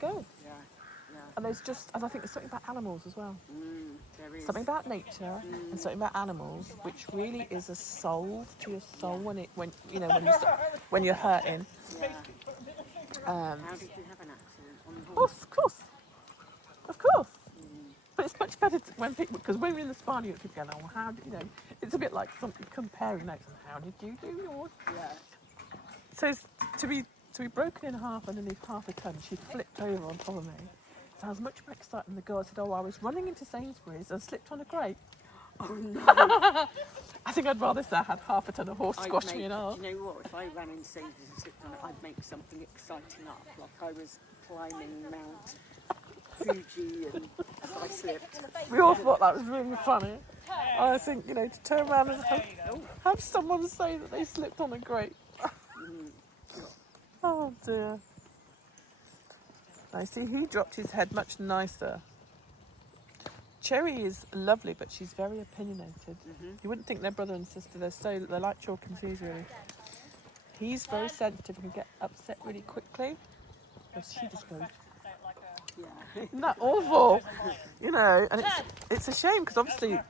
go. Yeah. And there's just, and I think there's something about animals as well. There is. Something about nature and something about animals, which really is a salve to your soul when you're hurting. Yeah. How did you have an accident on the horse? Of course. But it's much better when people, because when we're in the spa, you people go, oh, how did it's a bit like something comparing notes. And how did you do yours? Yeah. So to be broken in half underneath half a ton, she flipped over on top of me. So I was much more excited. And the girl said, "Oh, I was running into Sainsbury's and slipped on a grape." Oh no. I think I'd rather say I had half a ton of horse squash me in half. Do you know what? If I ran in Sainsbury's and slipped on it, I'd make something exciting up, like I was climbing Mount Fuji and I slipped. We all thought that was really funny. I think, to turn around and have someone say that they slipped on a grape. Oh dear. I see he dropped his head much nicer. Cherry is lovely, but she's very opinionated. You wouldn't think they're brother and sister. They're like chalk and cheese, really. He's very sensitive and can get upset really quickly. And she just goes, Yeah. isn't that awful? And it's a shame because obviously,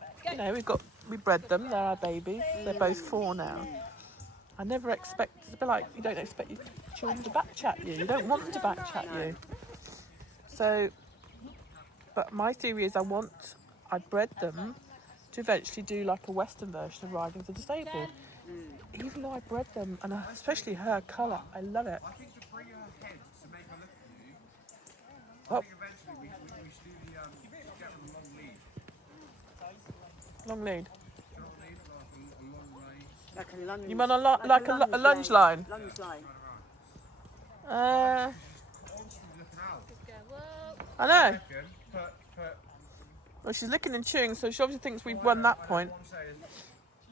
we bred them. They're our babies. They're both 4 now. I never expect, it's a bit like you don't expect your children to back chat you. You don't want them to back chat you. So, but my theory is I bred them to eventually do like a Western version of riding for the disabled. Even though I bred them, and especially her colour, I love it. I think to bring her head to make her look at you, Oh. I think eventually we should do get them long lead. Long lead. Do you know what I mean? Like a long rein. Like a lunge. You mean a lunge line? Lunge line. Constantly looking out. I know. Put Well, she's licking and chewing, so she obviously thinks we've won that point. what I'm saying,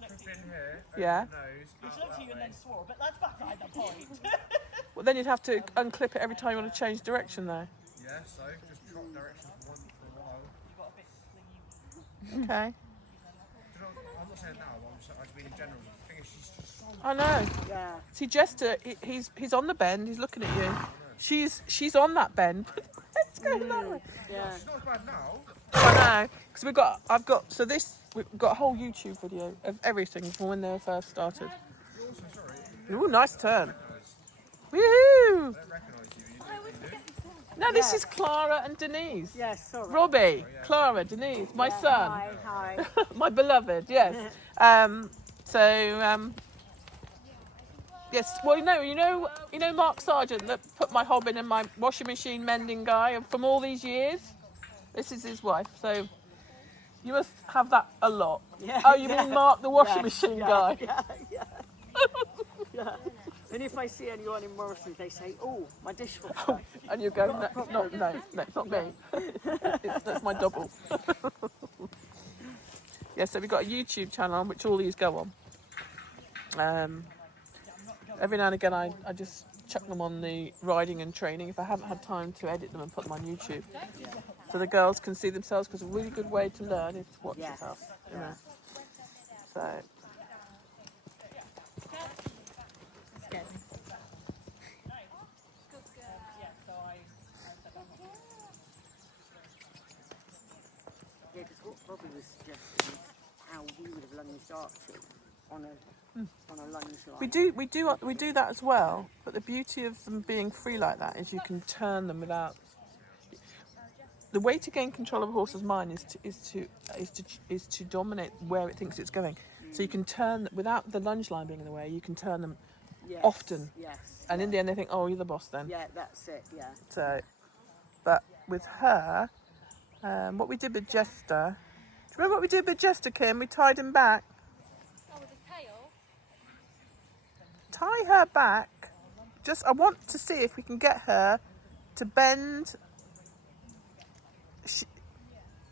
put in here, Yeah. over the nose, She looked at you and then swore, but that's beside the point. Well, then you'd have to unclip it every time you want to change direction, though. yeah, so just drop direction for a while. You've got a bit slingy. Okay. Do you know, I'm not saying now, I just mean in general. The thing is, she's just so I know. Yeah. See, Jester, he's on the bend. He's looking at you. She's on that bend. It's going that way. Yeah. She's not as bad now. I know, because we've got a whole YouTube video of everything from when they were first started. You're also sorry. Ooh, nice turn. Woohoo! I don't recognise you. No, this is Clara and Denise. Yes, sorry. Robbie, Clara, Denise, my son, Hi. my beloved. Yes. Yes. Well, you know Mark Sargent that put my hob in my washing machine mending guy from all these years. This is his wife. So you must have that a lot. Yeah, Oh, you mean Mark the washing machine guy? Yeah. Yeah. And if I see anyone in Morrison's, they say, "Oh, my dishwasher." And you go, no, it's not me. That's my double. Yeah, so we've got a YouTube channel on which all these go on. Every now and again, I just chuck them on the riding and training if I haven't had time to edit them and put them on YouTube. So the girls can see themselves, because a really good way to learn is to watch yourself. So. Yeah, because what Robbie was suggesting is how we would have lunged Archie on a lunge line. We do that as well, but the beauty of them being free like that is you can turn them without. The way to gain control of a horse's mind is to dominate where it thinks it's going. So you can turn without the lunge line being in the way. You can turn them often. Yes. And in the end, they think, "Oh, you're the boss then." Yeah, that's it. Yeah. So, but with her, what we did with Jester. Do you remember what we did with Jester, Kim? We tied him back. Oh, with his tail? Tie her back. I want to see if we can get her to bend.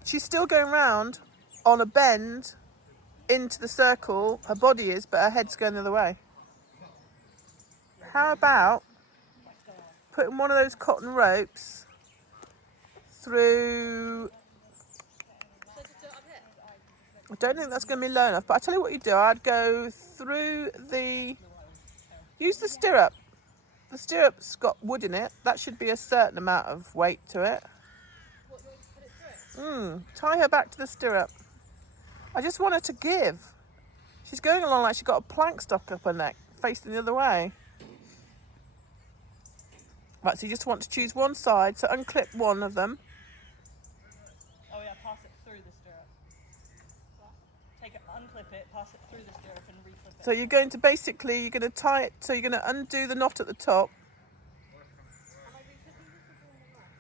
She's still going round on a bend into the circle. Her body is, but her head's going the other way. How about putting one of those cotton ropes through? I don't think that's going to be low enough, but I tell you what you do. I'd go through use the stirrup. the stirrup's got wood in it. That should be a certain amount of weight to it. What, you want to put it through? Tie her back to the stirrup. I just want her to give. She's going along like she's got a plank stuck up her neck, facing the other way. Right, so you just want to choose one side, so unclip one of them. Oh yeah, pass it through the stirrup. Take it, unclip it, pass it through the stirrup and reflip it. So you're going to basically, you're going to tie it, so you're going to undo the knot at the top.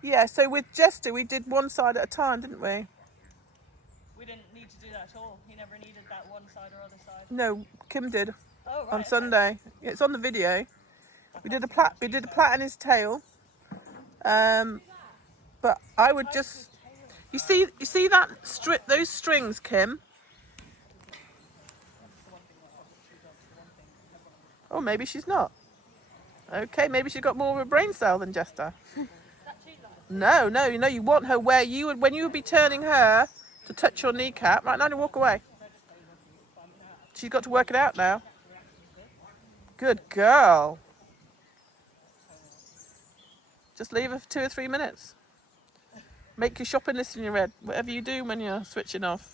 Yeah, so with Jester, we did one side at a time, didn't we? We didn't need to do that at all. He never needed that one side or other side. No, Kim did Oh, right. on okay. Sunday. It's on the video. We did a plait in his tail. But I would just, you see that those strings, Kim. Oh, maybe she's not. Okay, maybe she's got more of a brain cell than Jester. No, you want her where you would, when you would be turning her to touch your kneecap. Right now, walk away. She's got to work it out now. Good girl. Just leave her for 2 or 3 minutes. Make your shopping list in your head. Whatever you do when you're switching off.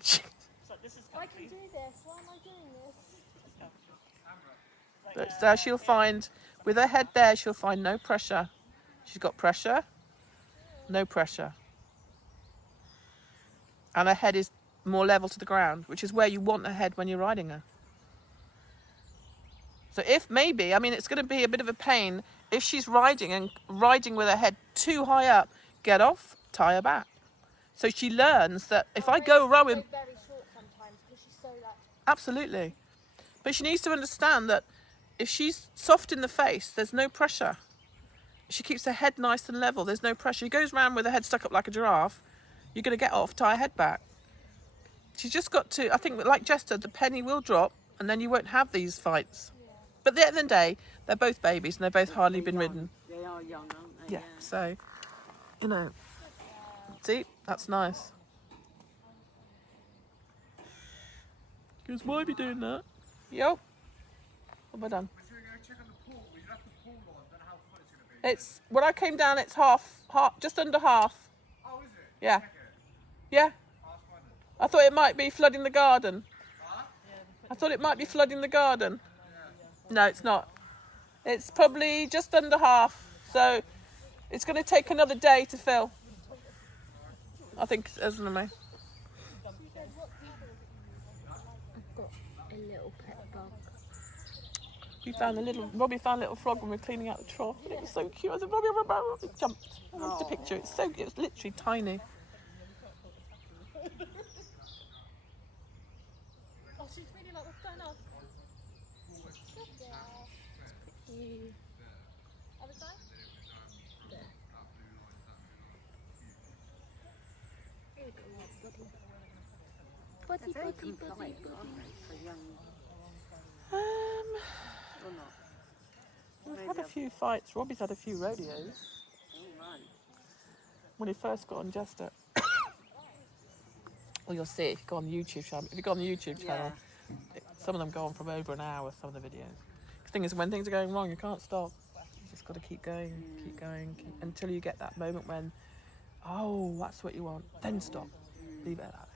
So this is I comfy. can do this. Why am I doing this? So she'll find, with her head there, she'll find no pressure. She's got pressure, no pressure. And her head is more level to the ground, which is where you want her head when you're riding her. So if maybe, I mean, it's going to be a bit of a pain if she's riding with her head too high up, get off, tie her back. So she learns that if I go rowing, Very short sometimes because she's so like. absolutely. But she needs to understand that if she's soft in the face, there's no pressure. She keeps her head nice and level, there's no pressure. She goes around with her head stuck up like a giraffe, you're going to get off, tie her head back. She's just got to, I think like Jester, the penny will drop and then you won't have these fights. But at the end of the day, they're both babies and they've both hardly been ridden. They are young, aren't they? Yeah, so, you know, see, that's nice. Because why be doing that? Yo, what have I done? So you're going to check on the pool. You left the pool on. Don't know how full it's going to be. It's, when I came down, it's half, just under half. Oh, is it? Yeah. Check it. Yeah, Ask one. I thought it might be flooding the garden. I thought it might be flooding the garden. No, it's not. It's probably just under half. So it's going to take another day to fill. I think, isn't it, mate? I've got a little pet bug. Robbie found a little frog when we were cleaning out the trough. And it was so cute. I said, Robbie, it jumped. I wanted to picture it. It was literally tiny. Oh, she's really like, what's going on? You. Other side? Buddy, They're very buddy, buddy, compliant, buddy. aren't they, for young or not? We've had a few fights. Robbie's had a few rodeos. Oh, right. When he first got on Jester. Well, you'll see it if you go on the YouTube channel. If you go on the YouTube channel, some of them go on from over an hour, some of the videos. The thing is, when things are going wrong, you can't stop. You just got to keep going, until you get that moment when, oh, that's what you want. Then stop. Leave it at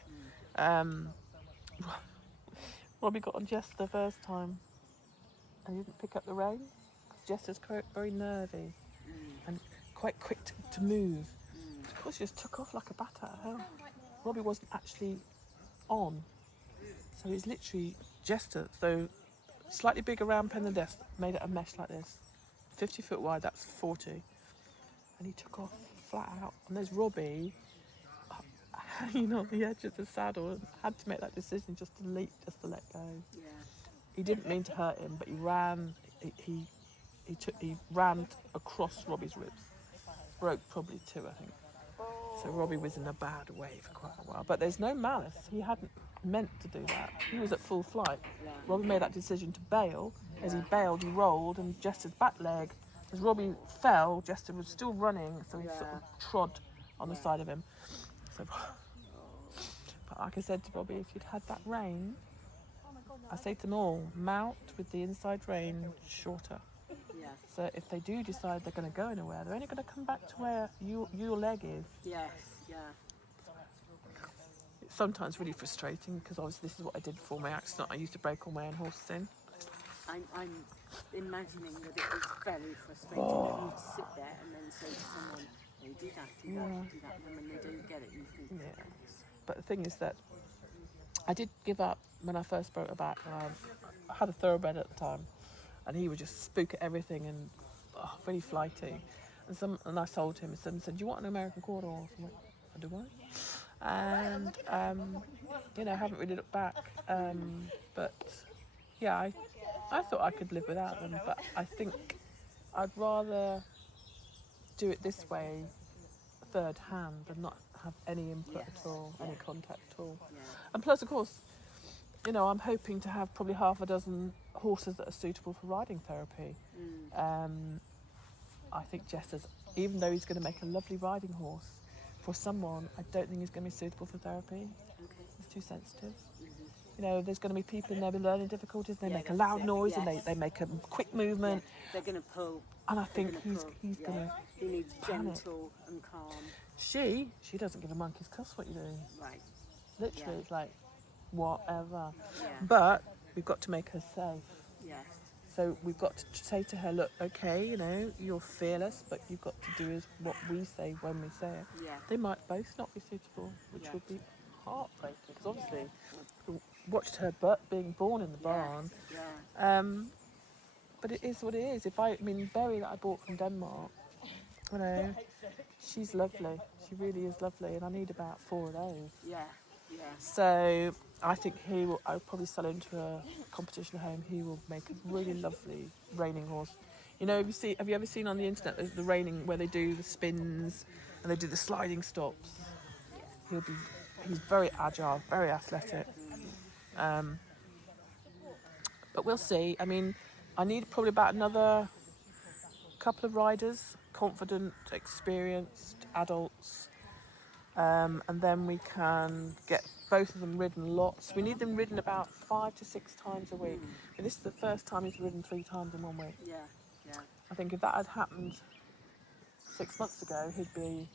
that. Robbie got on Jester the first time and he didn't pick up the reins. Jester's very nervy and quite quick to move. Of course, she just took off like a bat out of hell. Robbie wasn't actually on, so he's literally Jester. So slightly bigger round pen than this, made it a mesh like this, 50 foot wide. That's 40, and he took off flat out. And there's Robbie hanging on the edge of the saddle and had to make that decision just to leap, just to let go. Yeah. He didn't mean to hurt him, but he ran. He ran across Robbie's ribs. Broke probably 2, I think. So Robbie was in a bad way for quite a while. But there's no malice. He hadn't meant to do that. He was at full flight. Robbie made that decision to bail. As he bailed, he rolled, and Jester's back leg, as Robbie fell, Jester was still running, so he sort of trod on the side of him. So, but like I said to Robbie, if you'd had that rein, I say to them all, mount with the inside rein shorter. Yeah. So if they do decide they're going to go anywhere, they're only going to come back to where your leg is. Yes. Yeah. It's sometimes really frustrating because obviously this is what I did before my accident. I used to break all my own horses in. I'm imagining that it was very frustrating having to sit there and then say to someone, "Hey, do that, do that, do that," and then when they don't get it, you think, Yeah. But the thing is that I did give up when I first broke my back. I had a thoroughbred at the time, and he would just spook at everything and really flighty. And I sold him. And someone said, "Do you want an American quarter horse?" I went, "Oh, do I?" And I haven't really looked back. But yeah, I thought I could live without them. But I think I'd rather do it this way, third hand, and not have any input at all, any contact at all. Yeah. And plus, of course, I'm hoping to have probably half a dozen horses that are suitable for riding therapy. I think Jess, even though he's going to make a lovely riding horse, for someone, I don't think he's going to be suitable for therapy. Okay. He's too sensitive. Mm-hmm. There's going to be people in there with learning difficulties. They Yeah, make a that's loud it. noise and Yes. they make a quick movement. Yeah. They're going to pull. And I think They're he's gonna pull. going to He needs panic. gentle and calm. She doesn't give a monkey's cuss what you do. Right. Literally, Yeah. it's like, whatever. Yeah. But we've got to make her safe. Yes. So we've got to say to her, look, okay, you're fearless, but you've got to do is what we say when we say it. Yeah. They might both not be suitable, which Yeah. would be heartbreaking, because obviously we watched her being born in the barn. Yeah. But it is what it is. Berry that I bought from Denmark, she's lovely. She really is lovely, and I need about 4 of those. Yeah. Yeah. So I think I'll probably sell him to a competition home. He will make a really lovely reining horse. Have you ever seen on the internet the reining where they do the spins and they do the sliding stops? He's very agile, very athletic. But we'll see. I need probably about another couple of riders, confident, experienced adults. And then we can get both of them ridden lots. We need them ridden about 5 to 6 times a week. This is the first time he's ridden 3 times in 1 week. Yeah. Yeah. I think if that had happened 6 months ago, he'd be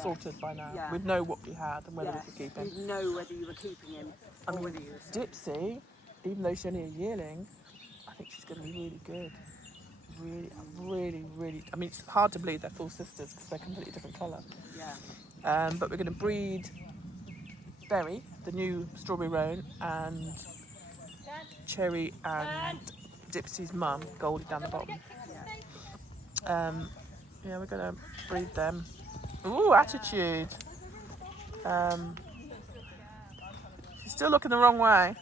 sorted by now. Yeah. We'd know what we had and whether we could keep him. You'd know whether you were keeping him or whether you were... Dipsy, even though she's only a yearling, I think she's going to be really good. Really. It's hard to believe they're full sisters because they're completely different colour. Yeah. But we're going to breed Berry, the new strawberry roan, and Cherry and Dipsy's mum, Goldie down the bottom. We're going to breed them. Ooh, attitude. She's still looking the wrong way.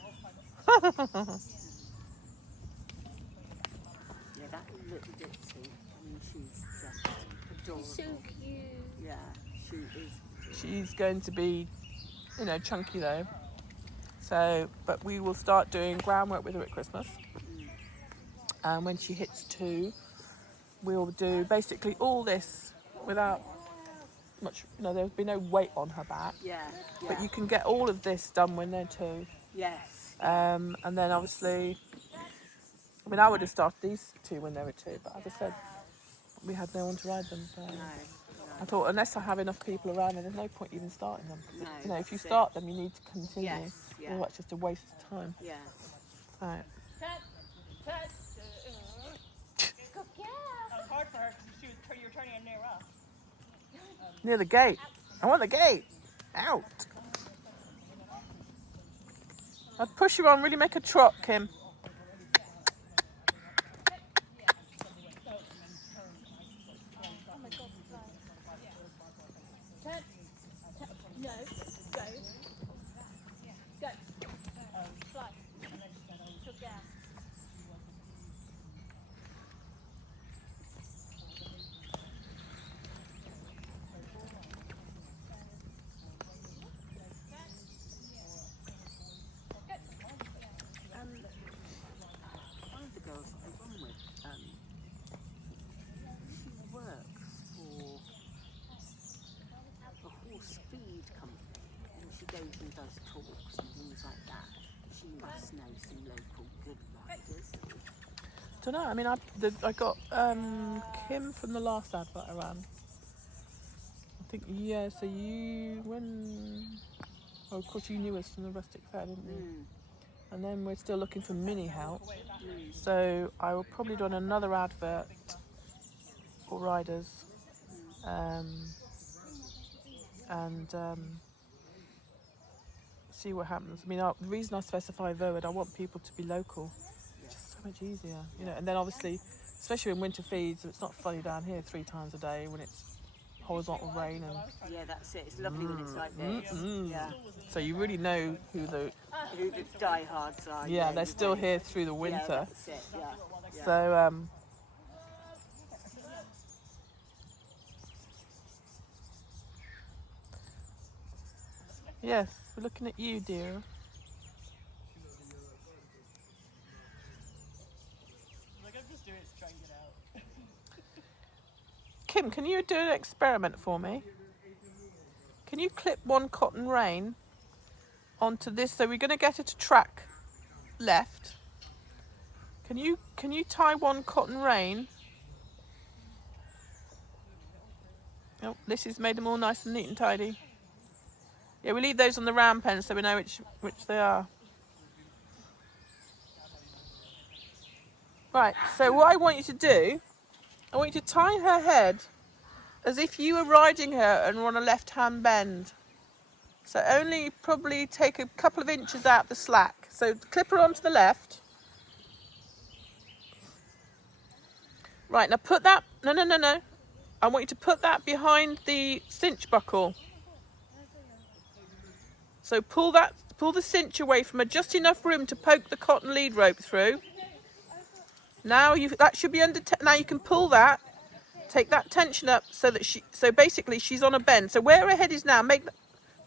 Yeah, that little Dipsy, she's just adorable. So cute. Yeah, she is. She's going to be, chunky though. So, but we will start doing groundwork with her at Christmas. And when she hits 2, we'll do basically all this without much, there'll be no weight on her back. Yeah. But you can get all of this done when they're 2. Yes. And then obviously, I would have started these 2 when they were 2, but as I said, we had no one to ride them. So I thought, unless I have enough people around, there's no point even starting them. No, If you that's start them, you need to continue. Yes, yeah. Otherwise, it's just a waste of time. Yeah. Right. Good girl. That was hard for her because you were turning in near us. Near the gate. I want the gate. Out. I'd push you on, really make a trot, Kim. No. Go. Go. Fly. Good girl. One of the girls I run with, she works for a horse feed company, and she goes and does talks and things like that. She You must know some local good riders. Don't know. I mean, I got Kim from the last advert I ran. I think So oh, of course you knew us from the Rustic Fair, didn't you? And then we're still looking for mini help. So I will probably do another advert for riders, and see what happens. I mean, the reason I specify Verwood, I want people to be local. It's just so much easier, you know. And then obviously, especially in winter feeds, it's not funny down here 3 times a day when it's horizontal rain and. Yeah, that's it. It's lovely when it's like this. Yeah. So you really know who the diehards are. yeah, they're still here through the winter. Yeah, that's it. Yeah. Yeah. So yes, we're looking at you, dear. Like, I'm just doing it to try and get out. Kim, can you do an experiment for me? Can you clip one Cotton Rain onto this? So we're going to get her to track left. Can you tie one Cotton Rain? Oh, Lissy's made them all nice and neat and tidy. Yeah, we leave those on the round pen so we know which they are. Right, so what I want you to do, I want you to tie her head as if you were riding her and were on a left-hand bend. So only probably take a couple of inches out the slack. So clip her onto the left. Right, now put that, no. I want you to put that behind the cinch buckle. So pull the cinch away from her, just enough room to poke the cotton lead rope through. Now that should be under, now you can pull that, take that tension up so that so basically she's on a bend. So where her head is now,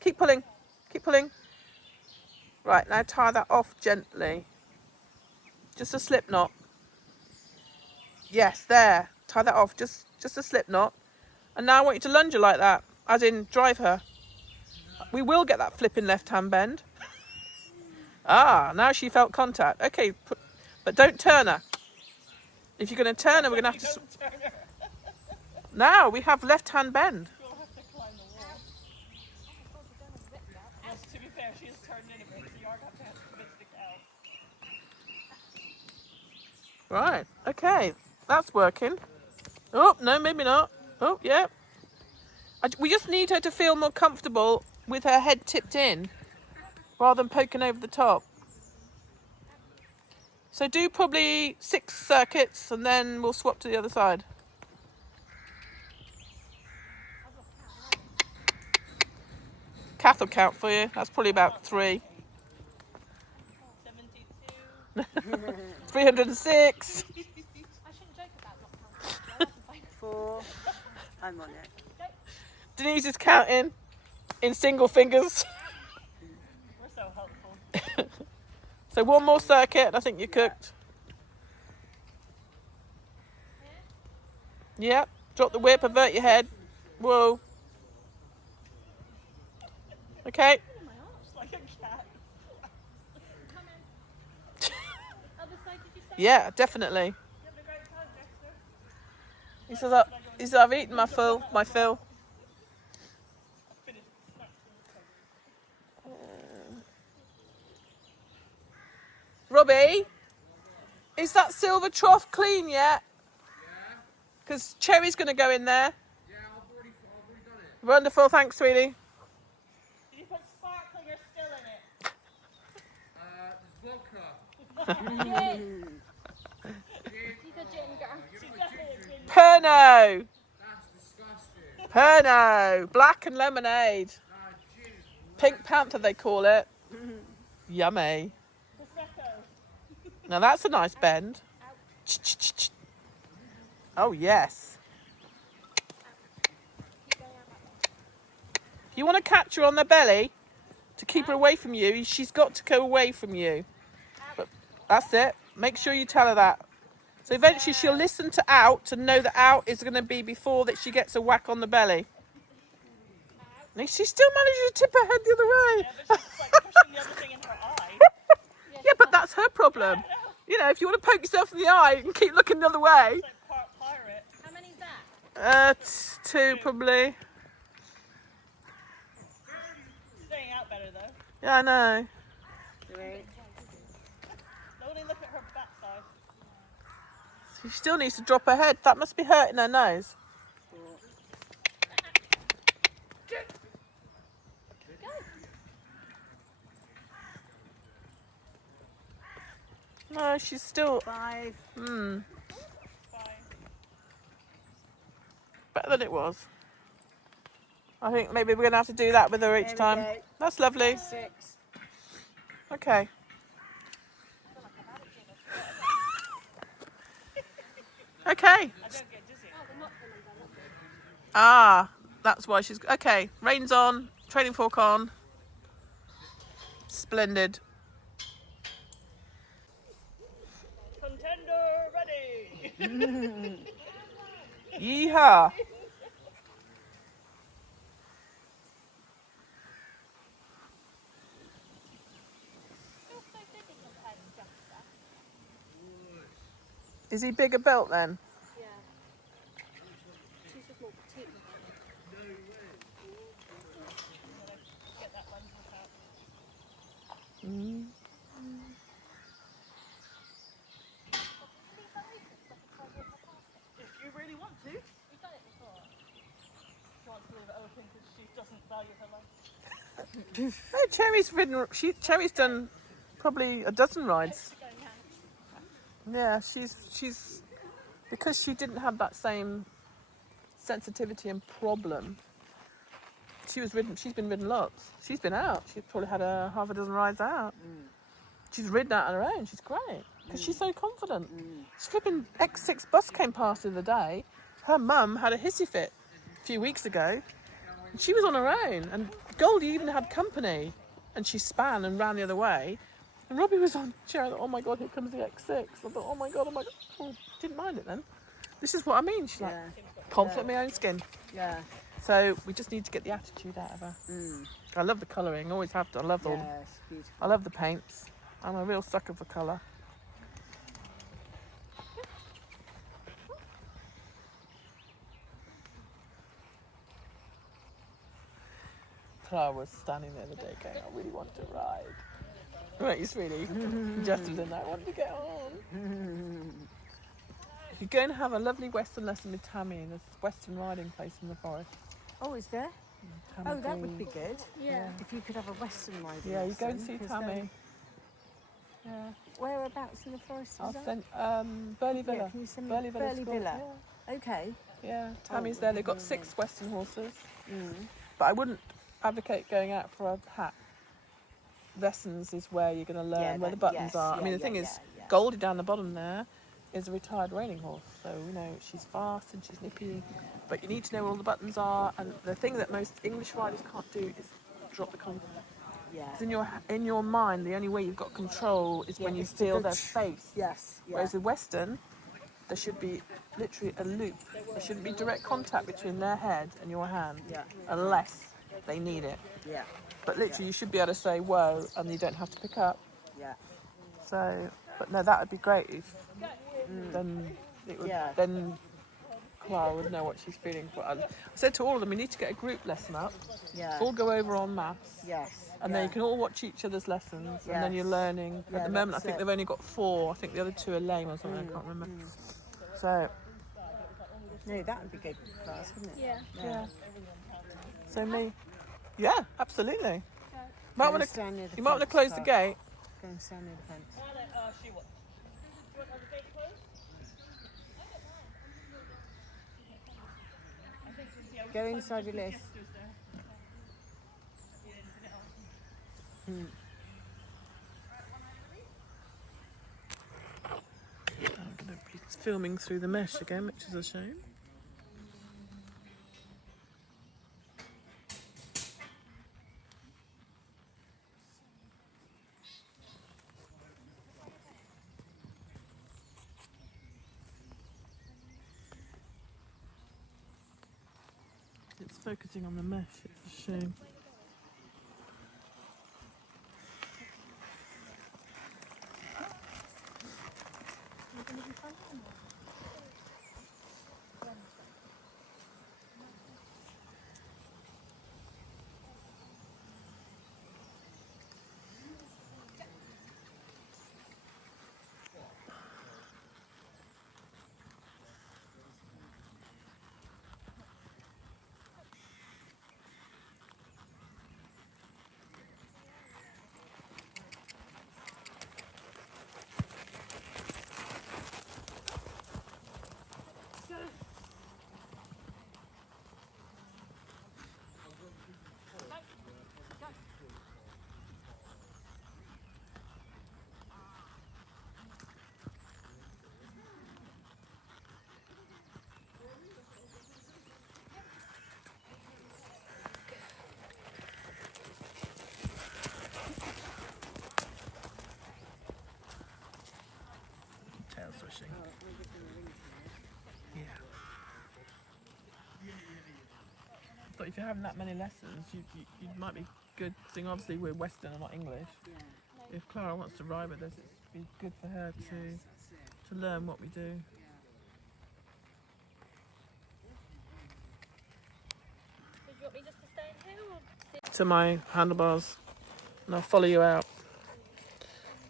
keep pulling. Right, now tie that off gently. Just a slip knot. Yes, there. Tie that off, just a slip knot. And now I want you to lunge her like that, as in drive her. We will get that flipping left-hand bend. Now she felt contact. Okay, but don't turn her. If you're going to turn her, we're going to have to... Now we have left-hand bend. We'll have to climb the wall. Well, to be fair, she is turned in a bit, so you are going to have to convince the cow. Right, okay, that's working. Oh, no, maybe not. Oh, yeah. We just need her to feel more comfortable with her head tipped in rather than poking over the top. So do probably 6 circuits and then we'll swap to the other side. Kath will count for you. That's probably about 3. 72. 306. I shouldn't joke about not counting. 4. I'm on it. Denise is counting in single fingers. We're so helpful. So one more circuit and I think you're cooked. Yeah, drop the whip, avert your head. Whoa. Okay. Just like a cat. Come in. Other side, did you say? Yeah, definitely. You having a great time, Dexter? He says I've eaten my fill. Finished. Robbie, is that silver trough clean yet? Because Cherry's going to go in there. Yeah, I've already done it. Wonderful, thanks, sweetie. Did you put sparkling or still in it? There's vodka. Gin. She's a gin girl. She's definitely a gin. Pernod. That's disgusting. Pernod. Black and lemonade. Gin. Pink Panther, they call it. Yummy. Prosecco. Now that's a nice bend. Oh, yes. If you want to catch her on the belly to keep her away from you, she's got to go away from you. But that's it. Make sure you tell her that. So eventually she'll listen to out to know that out is going to be before that she gets a whack on the belly. And she still manages to tip her head the other way. Yeah, but she's like pushing the other thing in her eye. Yeah. but that's her problem. You know, if you want to poke yourself in the eye, you can keep looking the other way. It's like part pirate. How many's that? Two probably. Staying out better though. Yeah, I know. Right. Only look at her backside. She still needs to drop her head. That must be hurting her nose. No, she's still 5. Fine. better than it was. I think maybe we're going to have to do that with her each There we time. go. That's lovely. 6. Okay. Okay. I don't get dizzy. Ah, that's why she's... Okay, reins on, training fork on. Splendid. Contender ready. Yeehaw. Still so busy compared to Jessica. Is he bigger built then? Yeah. She's just more petite. Get that lens look out. Mm. If you really want to. We've done it before. She wants to leave it open because she doesn't value her life. No, Cherry's ridden... Cherry's done probably a dozen rides. Going now. Yeah, she's because she didn't have that same sensitivity and problem. She's been ridden lots. She's been out. She's probably had half a dozen rides out. She's ridden out on her own. She's great because she's so confident. She's flipping X6 bus came past the other day. Her mum had a hissy fit a few weeks ago. And she was on her own, and Goldie even had company, and she span and ran the other way. And Robbie was on chair. I thought, oh my god, here comes the X6. I thought, oh my god. Oh, didn't mind it then. This is what I mean. She's like confident in my own skin. Yeah. So we just need to get the attitude out of her. I love the colouring. Always have to. I love Yes, beautiful. I love the paints. I'm a real sucker for colour. Clara was standing there the other day going, I really want to ride. Right, you sweetie. Just was in there, I want to get on. You're going to have a lovely Western lesson with Tammy in this Western riding place in the forest. Oh, is there? Tammy Oh, that would Green. be good. Yeah. If you could have a Western ride. Yeah, you go and see lesson, 'cause Tammy. Yeah. then- Whereabouts in the forest I'll is that? send Burley Villa. Yeah, can you send me Burley Villa. Burley School. Villa? Okay. Yeah, Tammy's Oh, there. They've got okay. 6 Western horses. Mm. But I wouldn't advocate going out for a hat. Lessons is where you're going to learn Yeah, where the that- buttons yes, are. I yeah, mean, the yeah, thing yeah, is, yeah. Goldie down the bottom there is a retired reining horse. So, you know, she's fast and she's nippy. But you need to know where all the buttons are. And the thing that most English riders can't do is drop the confidence. Yeah. 'Cause in your mind, the only way you've got control is when you it's to feel go their ch- face. Yes. Yeah. Whereas with Western, there should be literally a loop. There shouldn't be direct contact between their head and your hand, Yeah. unless they need it. Yeah. But literally, you should be able to say whoa, and you don't have to pick up. Yeah. So, but no, that would be great. If then it would, Yeah. then Clara would know what she's feeling. But I said to all of them, we need to get a group lesson up. Yeah. All go over on maths. Yes. And then you can all watch each other's lessons, and then you're Yes. learning. Yeah, At the moment, I that's think it. they've only got 4. I think the other 2 are lame or something. I can't remember. So, No, that would be good for us, wouldn't it? Yeah. yeah. So me, yeah, absolutely. Might Go want and to. stand near the You might want to fence, close the Clark. gate. Go and stand near the fence. She wants. Do you want the gate closed? I think so, yeah, we Go can close inside it your just list. with Jester's there. Yeah, anything else? I'm going to be filming through the mesh again, which is a shame. It's focusing on the mesh, it's a shame. if you're having that many lessons, you might be good. Seeing obviously we're Western and not English. Yeah. If Clara wants to ride with us, it'd be good for her Yes, that's it. to learn what we do. Yeah. So do you want me just to stay in here or sit? To my handlebars, and I'll follow you out.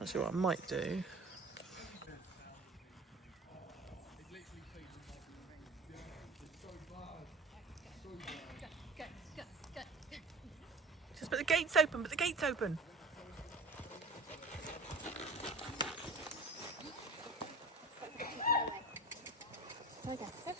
Actually, what I might do. Go, go, go. Just put the gates open. Put the gates open. There we go. Go.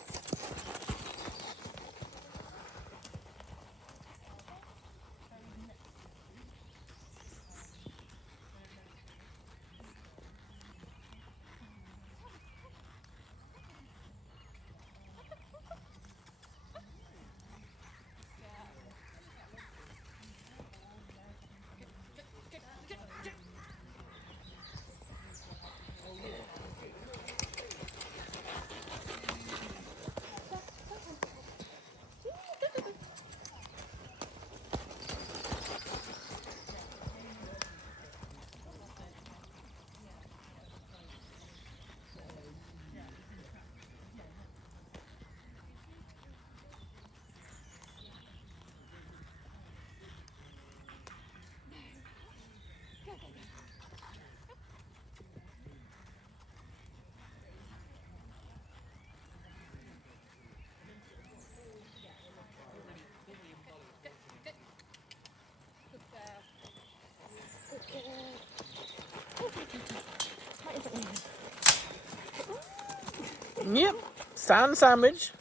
Yep. Sound sandwich.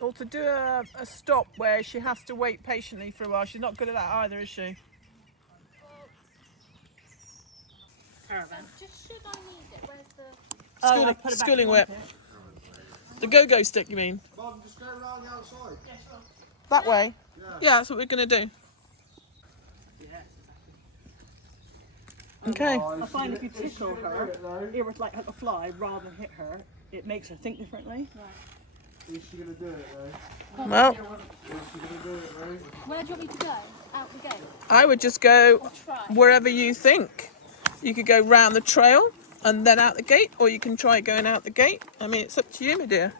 Or to do a stop where she has to wait patiently for a while. She's not good at that either, is she? Caravan. Just should I need it? Where's the... Schooling, schooling whip. The go-go stick, you mean? Mum, just go around the outside. That way? Yeah, that's what we're going to do. Okay. I find if you tickle her, it was like a fly, rather than hit her, it makes her think differently. Is she going to do it, though? Well, Is she going to do it, though? Where do you want me to go? Out the gate? I would just go Or try? wherever you think. You could go round the trail and then out the gate, or you can try going out the gate. I mean, it's up to you, my dear.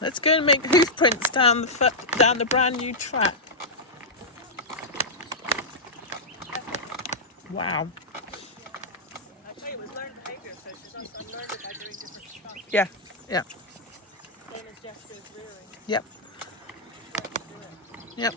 Let's go and make hoof prints down the brand new track. Wow. I tell you, it was learned behaviour, so she's also learned it by doing different stuff. Yeah, yeah, Same as gestures, rearing. yep, yep.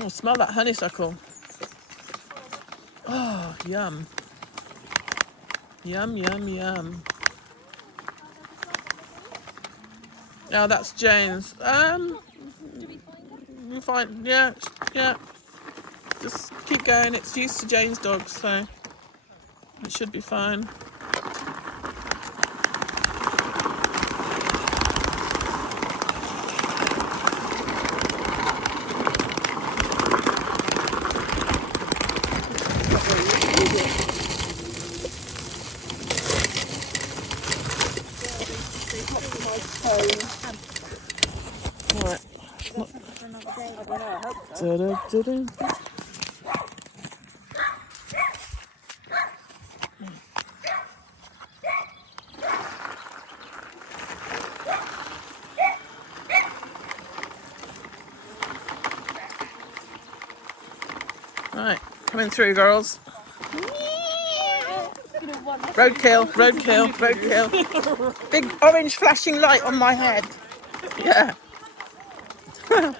Oh, smell that honeysuckle. Oh, yum. Yum, yum, yum. Now that's Jane's. We find, yeah. Just keep going. It's used to Jane's dog, so it should be fine. Right. Da-da-da-da. Right, coming through, girls. Roadkill, roadkill, roadkill. Big orange flashing light on my head. Yeah. No.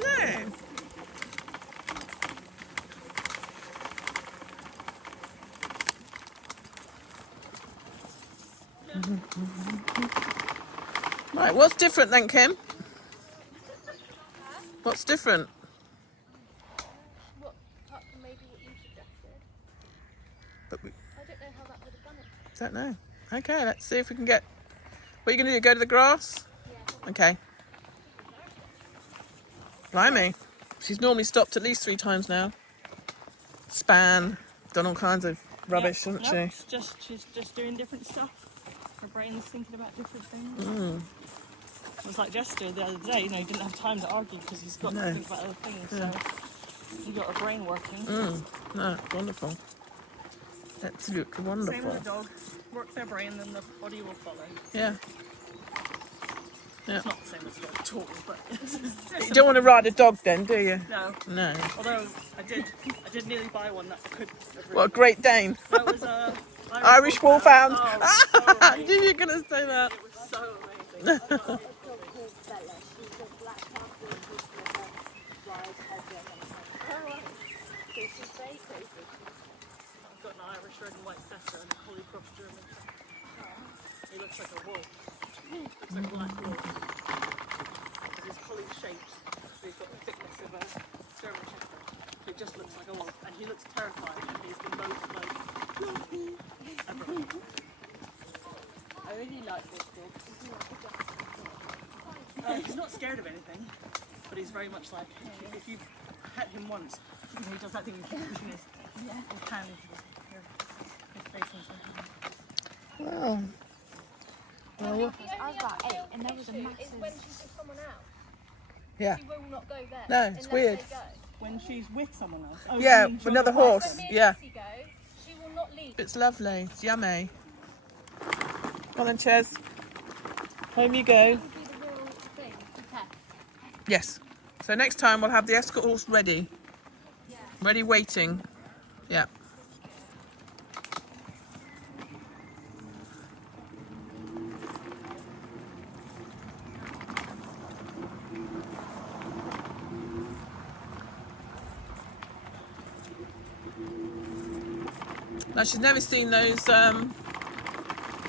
No. Right, what's different then, Kim? What's different? What, apart from maybe what you suggested? But we I don't know how that would have done it. don't know. Okay, let's see if we can get... What are you going to do, go to the grass? Yeah. Okay. Blimey. She's normally stopped at least 3 times now. Span, done all kinds of rubbish, hasn't she? It's just she's just doing different stuff. Her brain's thinking about different things. It was like Jester the other day. You know, he didn't have time to argue because he's got No. to think about other things. So he got her brain working. No, wonderful. Absolutely Same wonderful. with the dog. Work their brain, then the body will follow. Yeah. Yeah. It's not the same as the dog at all, but You don't want to ride a dog then, do you? no. No. Although I did nearly buy one that could. What a Great Dane. That was a Irish Wolfhound. Oh, it was so I amazing. knew you were going to say that. It was so amazing. A dog called Bella. She's a black Labrador with a wide head and so she's very crazy. I've got an Irish red and white setter and a Holy Cross German shepherd. He looks like a wolf. Looks like a black wolf. He's fully shaped. So he's got the thickness of a German shepherd. So he just looks like a wolf. And he looks terrified. And he's the most like ever. I really like this dog. He's not scared of anything, but he's very much like, if you've pet him once, you know, he does that thing with his hand into his face and something. Well, I was about 8 and there was a massive... Is when she's with someone else. yeah. She will not go there. No, it's unless weird. they go. When she's with someone else. Oh, Yeah, you mean she'll another go by horse. herself? When me Yeah. and Lucy go, she will not leave. It's lovely. It's yummy. Come on then, Ches. Home you go. That would be the real thing to test. Yes. So next time we'll have the escort horse ready. Ready waiting. Yeah. Now she's never seen those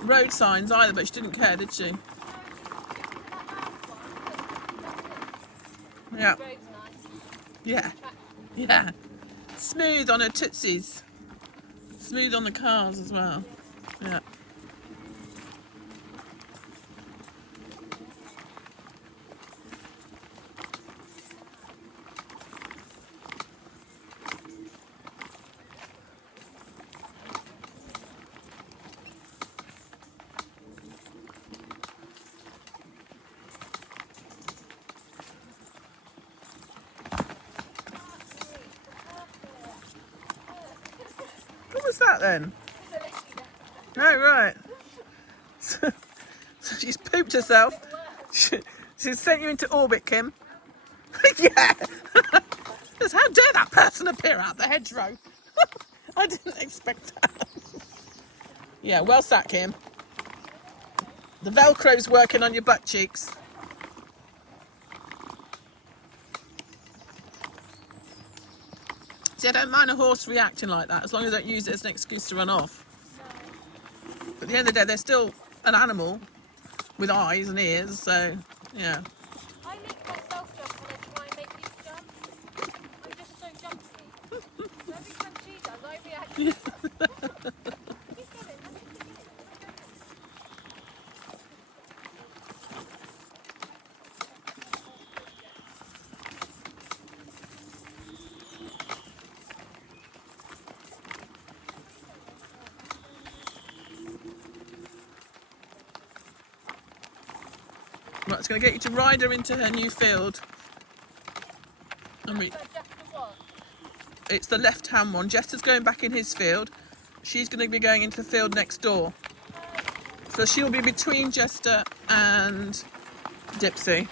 road signs either, but she didn't care, did she? Yeah. Road's nice. Yeah. Yeah. Smooth on her tootsies. Smooth on the cars as well. Yeah. What was that then? Oh, right. So she's pooped herself. She's sent you into orbit, Kim. Yeah. Just how dare that person appear out the hedgerow? I didn't expect that. Yeah, well sat, Kim. The Velcro's working on your butt cheeks. See, I don't mind a horse reacting like that, as long as I don't use it as an excuse to run off. But at the end of the day, they're still an animal with eyes and ears, so, yeah. I make myself jump when I try and make you jump. I'm just so jumpy. So every time she does, I react. Keep going, keep going. Right, it's going to get you to ride her into her new field. And So just the one. it's the left-hand one. Jester's going back in his field. She's going to be going into the field next door. So she'll be between Jester and Dipsy.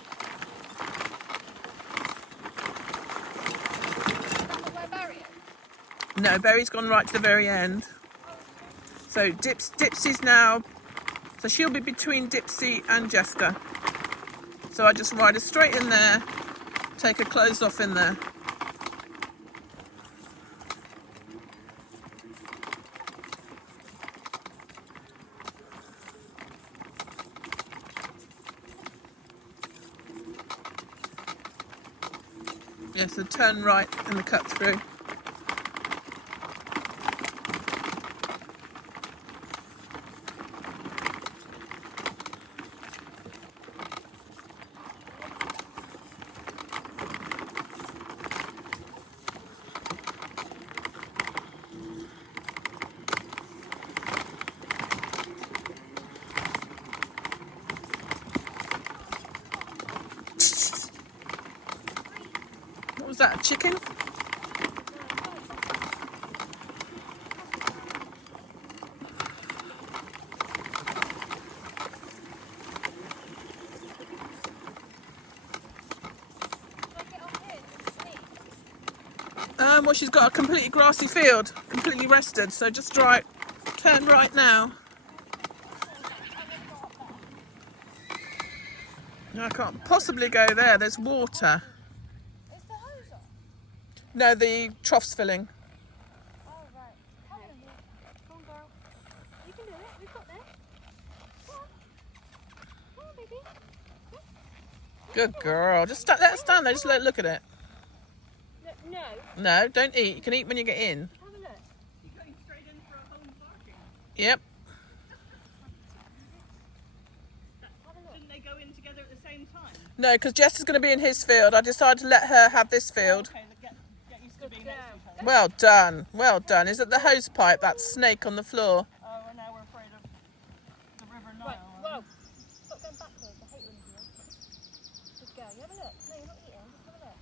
No, Berry's gone right to the very end. So Dipsy's now, so she'll be between Dipsy and Jester. So I just ride her straight in there, take her clothes off in there. Yes, so turn right in the cut through. What was that, a chicken? Well, she's got a completely grassy field, completely rested, so just turn right now. No, I can't possibly go there, there's water. Is the hose on? No, the trough's filling. Oh, right. Come on, here. Come on, girl. You can do it. We've got this. Come on. Come on, baby. Good girl. Just let her stand there, just look at it. No. No, don't eat. You can eat when you get in. Have a look. You're going straight in for a home parking. Yep. Have a look. Didn't they go in together at the same time? No, because Jess is going to be in his field. I decided to let her have this field. Okay, get used to being next to each other. Well done. Well done. Is it the hose pipe, that snake on the floor? Oh, and now we're afraid of the River Nile. Right, whoa. Stop going backwards. I hate when you do that. Good girl. You have a look. No, you're not eating. Just have a look.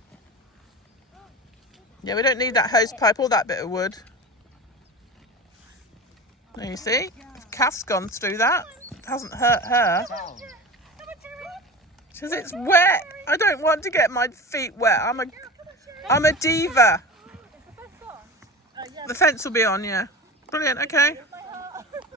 Yeah, we don't need that hose pipe or that bit of wood. There you see? Kath's gone through that. It hasn't hurt her. She says it's wet. I don't want to get my feet wet. I'm a diva. Is the best on? The fence will be on, yeah. Brilliant, okay.